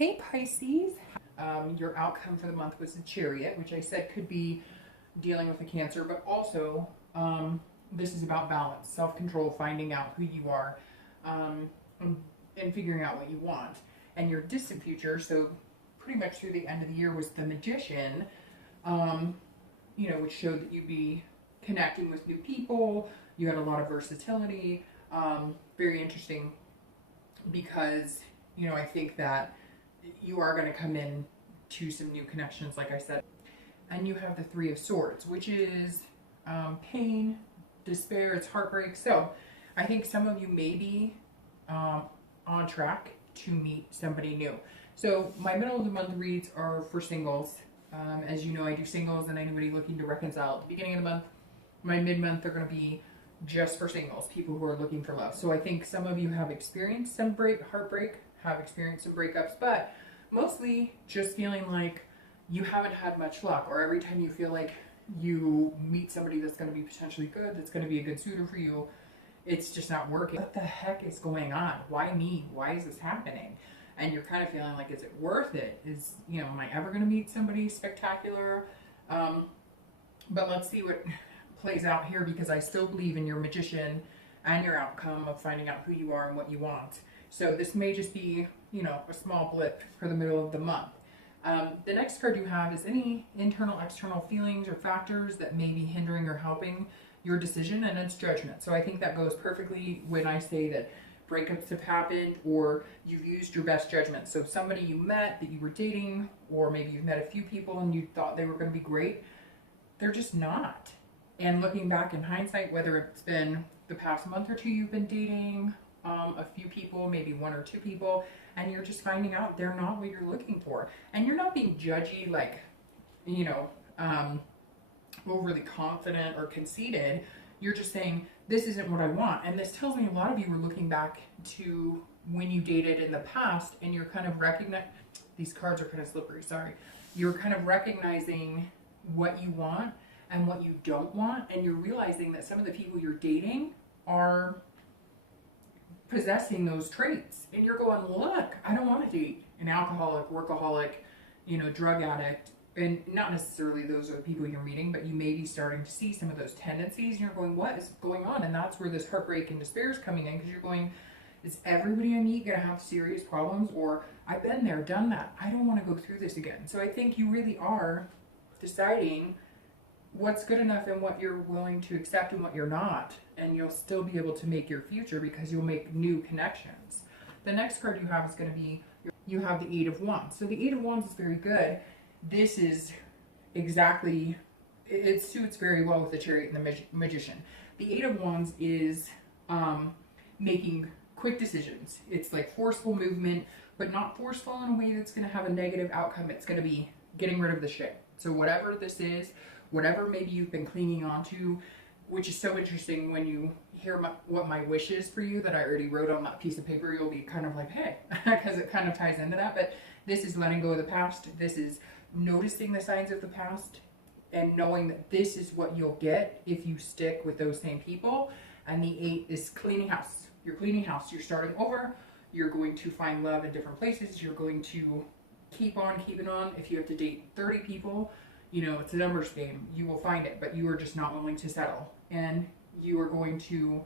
Hey Pisces, your outcome for the month was the Chariot, which I said could be dealing with a Cancer, but also this is about balance, self-control, finding out who you are, and figuring out what you want. And your distant future, so pretty much through the end of the year, was the Magician, which showed that you'd be connecting with new people. You had a lot of versatility. Very interesting because, I think that you are going to come in to some new connections, like I said. And you have the Three of Swords, which is pain, despair, it's heartbreak. So I think some of you may be on track to meet somebody new. So my middle of the month reads are for singles. As you know, I do singles and anybody looking to reconcile at the beginning of the month. My mid-month are going to be just for singles, people who are looking for love. So I think some of you have experienced some heartbreak, have experienced some breakups, but mostly just feeling like you haven't had much luck, or every time you feel like you meet somebody that's going to be potentially good, that's going to be a good suitor for you, it's just not working. What the heck is going on? Why me? Why is this happening? And you're kind of feeling like, is it worth it? Am I ever going to meet somebody spectacular? But let's see what plays out here, because I still believe in your Magician and your outcome of finding out who you are and what you want. So this may just be, a small blip for the middle of the month. The next card you have is any internal, external feelings or factors that may be hindering or helping your decision, and it's Judgment. So I think that goes perfectly when I say that breakups have happened or you've used your best judgment. So somebody you met that you were dating, or maybe you've met a few people and you thought they were going to be great, they're just not. And looking back in hindsight, whether it's been the past month or two you've been dating a few people, maybe one or two people, and you're just finding out they're not what you're looking for. And you're not being judgy, like, overly confident or conceited. You're just saying, this isn't what I want. And this tells me a lot of you were looking back to when you dated in the past, and you're kind of these cards are kind of slippery, sorry. You're kind of recognizing what you want and what you don't want, and you're realizing that some of the people you're dating are possessing those traits, and you're going, look, I don't want to date an alcoholic, workaholic, drug addict. And not necessarily those are the people you're meeting, but you may be starting to see some of those tendencies, and you're going, what is going on? And that's where this heartbreak and despair is coming in, because you're going, is everybody I meet going to have serious problems? Or I've been there, done that, I don't want to go through this again. So I think you really are deciding what's good enough and what you're willing to accept and what you're not, and you'll still be able to make your future because you'll make new connections. The next card you have is going to be, you have the Eight of Wands. So the Eight of Wands is very good. This is exactly, it suits very well with the Chariot and the Magician. The Eight of Wands is making quick decisions. It's like forceful movement, but not forceful in a way that's going to have a negative outcome. It's going to be getting rid of the shit. So whatever this is, whatever maybe you've been clinging on to, which is so interesting when you hear what my wish is for you that I already wrote on that piece of paper, you'll be kind of like, hey, because it kind of ties into that. But this is letting go of the past. This is noticing the signs of the past and knowing that this is what you'll get if you stick with those same people. And the Eight is cleaning house. You're cleaning house. You're starting over. You're going to find love in different places. You're going to keep on keeping on. If you have to date 30 people, it's a numbers game. You will find it, but you are just not willing to settle. And you are going to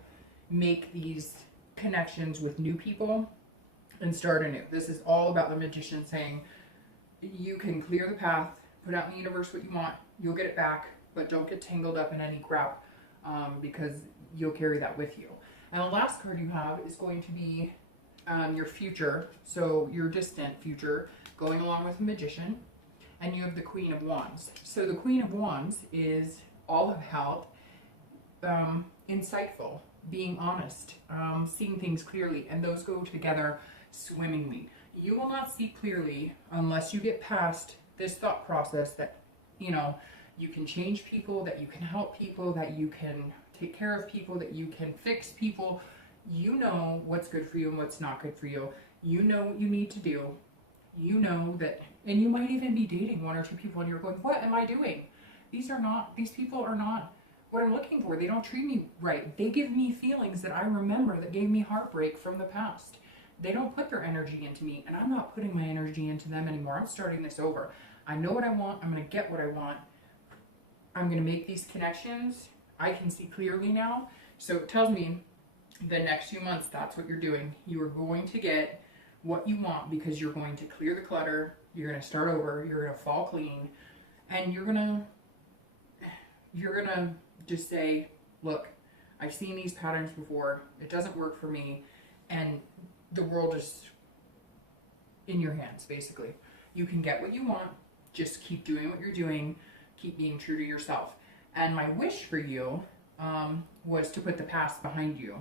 make these connections with new people and start anew. This is all about the Magician saying, you can clear the path, put out in the universe what you want, you'll get it back, but don't get tangled up in any crap, because you'll carry that with you. And the last card you have is going to be your future, so your distant future, going along with the Magician. And you have the Queen of Wands. So the Queen of Wands is all about insightful, being honest, seeing things clearly, and those go together swimmingly. You will not see clearly unless you get past this thought process that, you can change people, that you can help people, that you can take care of people, that you can fix people. You know what's good for you and what's not good for you. You know what you need to do. You know that, and you might even be dating one or two people and you're going, what am I doing? These people are not what I'm looking for. They don't treat me right. They give me feelings that I remember that gave me heartbreak from the past. they don't put their energy into me, and I'm not putting my energy into them anymore. I'm starting this over. I know what I want. I'm going to get what I want. I'm going to make these connections. I can see clearly now. So it tells me the next few months, that's what you're doing. You are going to get what you want because you're going to clear the clutter. You're going to start over. You're going to fall clean. And you're going to just say, look, I've seen these patterns before. It doesn't work for me. And the world is in your hands, basically. You can get what you want. Just keep doing what you're doing. Keep being true to yourself. And my wish for you was to put the past behind you.